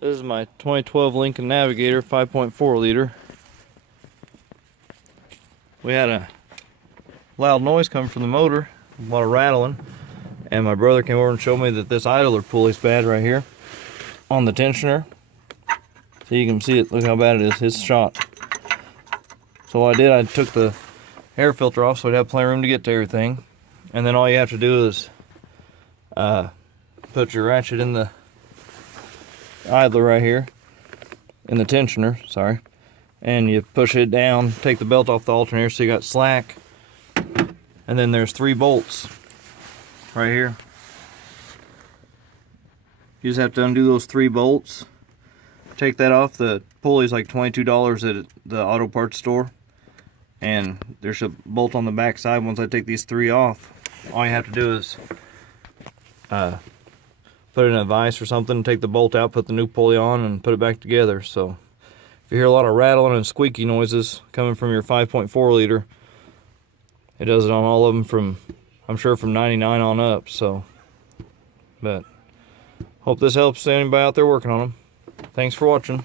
This is my 2012 Lincoln Navigator 5.4 liter. We had a loud noise coming from the motor, a lot of rattling, and my brother came over and showed me that this idler pulley's bad right here on the tensioner. So you can see it, look how bad it is, it's shot. So what I did, I took the air filter off so I'd have plenty of room to get to everything. And then all you have to do is put your ratchet in the idler right here, in the tensioner, sorry, and you push it down, take the belt off the alternator so you got slack, and then there's 3 bolts right here. You just have to undo those 3 bolts, take that off. The pulley's like $22 at the auto parts store, and there's a bolt on the back side. Once I take these 3 off, all you have to do is put it in a vise or something, take the bolt out, put the new pulley on, and put it back together. So if you hear a lot of rattling and squeaky noises coming from your 5.4 liter, it does it on all of them from, I'm sure, from 99 on up. So, but hope this helps anybody out there working on them. Thanks for watching.